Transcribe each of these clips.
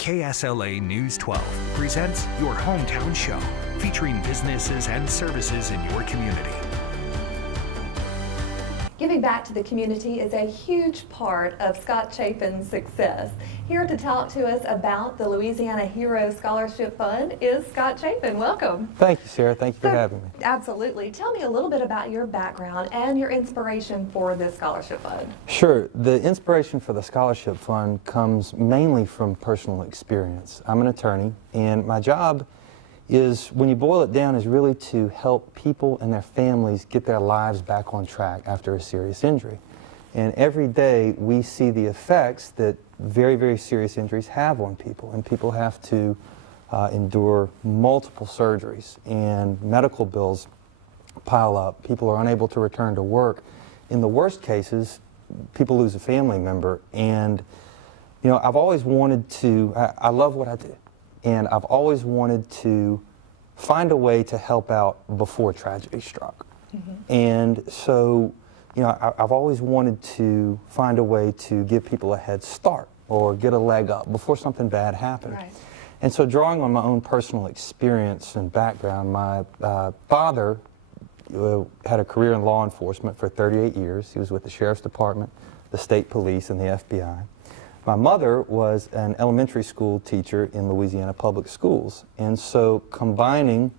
KSLA News 12 presents your hometown show, featuring businesses and services in your community. Giving back to the community is a huge part of Scott Chafin's success. Here to talk to us about the Louisiana Hero Scholarship Fund is Scott Chafin. Welcome. Thank you, Sarah. Thank you for having me. Absolutely. Tell me a little bit about your background and your inspiration for this scholarship fund. Sure. The inspiration for the scholarship fund comes mainly from personal experience. I'm an attorney, and my job is, when you boil it down, is really to help people and their families get their lives back on track after a serious injury. And every day we see the effects that very, very serious injuries have on people, and people have to endure multiple surgeries, and medical bills pile up. People are unable to return to work. In the worst cases, people lose a family member. And you know, I've always wanted to, I love what I do, and I've always wanted to find a way to help out before tragedy struck. And so, you know, I've always wanted to find a way to give people a head start or get a leg up before something bad happened. Right. And so, drawing on my own personal experience and background, my father had a career in law enforcement for 38 years. He was with the Sheriff's Department, the State Police, and the FBI. My mother was an elementary school teacher in Louisiana public schools, and so combining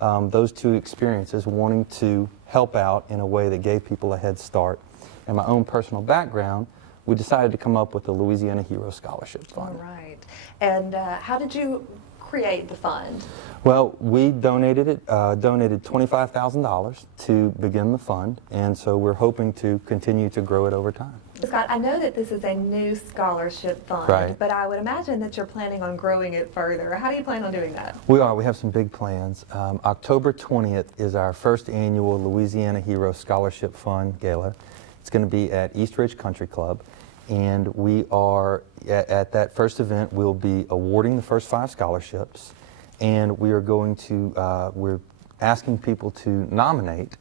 those two experiences, wanting to help out in a way that gave people a head start, and my own personal background, we decided to come up with the Louisiana Hero Scholarship Fund. All right. And how did you create the fund? Well, we donated $25,000 to begin the fund, and so we're hoping to continue to grow it over time. Scott, I know that this is a new scholarship fund, Right. but I would imagine that you're planning on growing it further. How do you plan on doing that? We are. We have some big plans. October 20th is our first annual Louisiana Hero Scholarship Fund Gala. It's going to be at East Ridge Country Club, and we are, at that first event, we'll be awarding the first 5 scholarships, and we are going to, we're asking people to nominate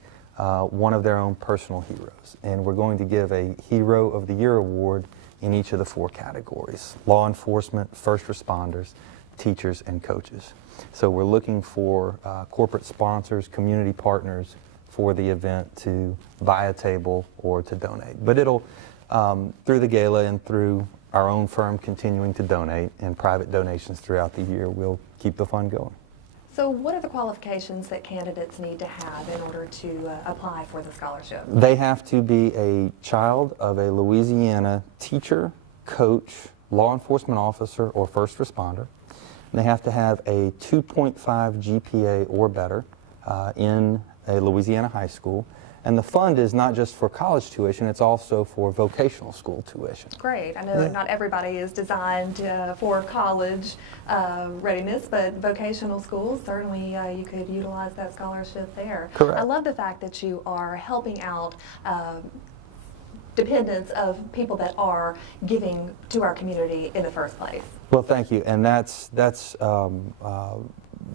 one of their own personal heroes. And we're going to give a Hero of the Year award in each of the 4 categories: law enforcement, first responders, teachers, and coaches. So we're looking for corporate sponsors, community partners for the event to buy a table or to donate. But it'll, through the gala and through our own firm continuing to donate and private donations throughout the year, we'll keep the fund going. So what are the qualifications that candidates need to have in order to apply for the scholarship? They have to be a child of a Louisiana teacher, coach, law enforcement officer, or first responder. And they have to have a 2.5 GPA or better in a Louisiana high school. And the fund is not just for college tuition, it's also for vocational school tuition. Great. I know that not everybody is designed for college readiness, but vocational schools, certainly you could utilize that scholarship there. Correct. I love the fact that you are helping out dependents of people that are giving to our community in the first place. Well, thank you. And that's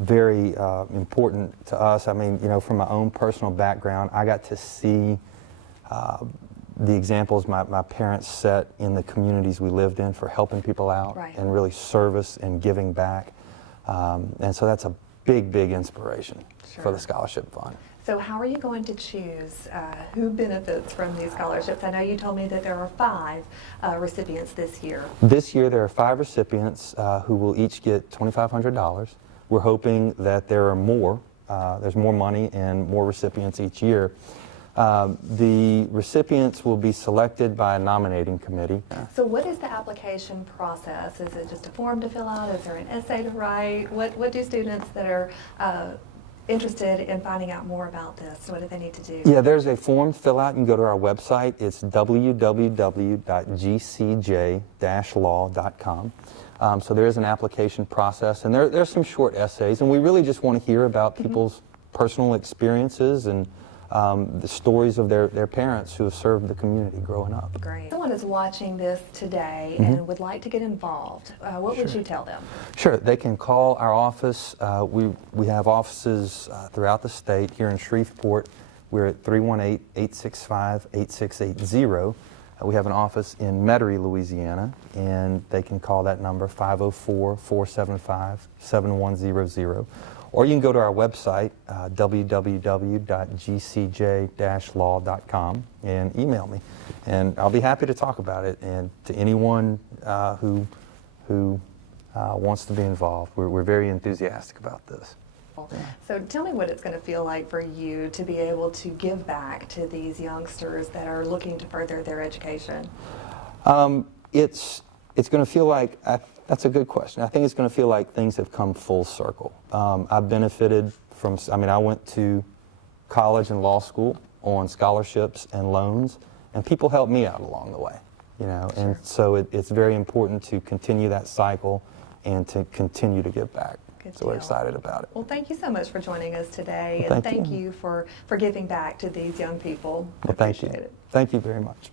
very important to us. I mean, you know, from my own personal background, I got to see the examples my parents set in the communities we lived in for helping people out. Right. And really service and giving back. And so that's a big, big inspiration for the scholarship fund. So how are you going to choose who benefits from these scholarships? I know you told me that there are 5 recipients this year. This year there are 5 recipients who will each get $2,500. We're hoping that there are more, there's more money and more recipients each year. The recipients will be selected by a nominating committee. So what is the application process? Is it just a form to fill out? Is there an essay to write? What do students that are interested in finding out more about this, what do they need to do? Yeah, there's a form to fill out. You can go to our website. It's www.gcj-law.com. So there is an application process, and there's some short essays, and we really just want to hear about people's personal experiences and the stories of their parents who have served the community growing up. Great. Someone is watching this today and would like to get involved. What would you tell them? Sure. They can call our office. We have offices throughout the state. Here in Shreveport, we're at 318-865-8680. We have an office in Metairie, Louisiana, and they can call that number 504-475-7100. Or you can go to our website, www.gcj-law.com, and email me. And I'll be happy to talk about it, and to anyone who wants to be involved. We're very enthusiastic about this. So tell me what it's going to feel like for you to be able to give back to these youngsters that are looking to further their education. It's going to feel like, that's a good question. I think it's going to feel like things have come full circle. I've benefited from, I went to college and law school on scholarships and loans, and people helped me out along the way, you know. Sure. And so it's very important to continue that cycle and to continue to give back. Good So we're deal. excited about it. Well, thank you so much for joining us today, Well, and thank thank you. you for giving back to these young people. Well, thank you. Appreciate it. Thank you very much.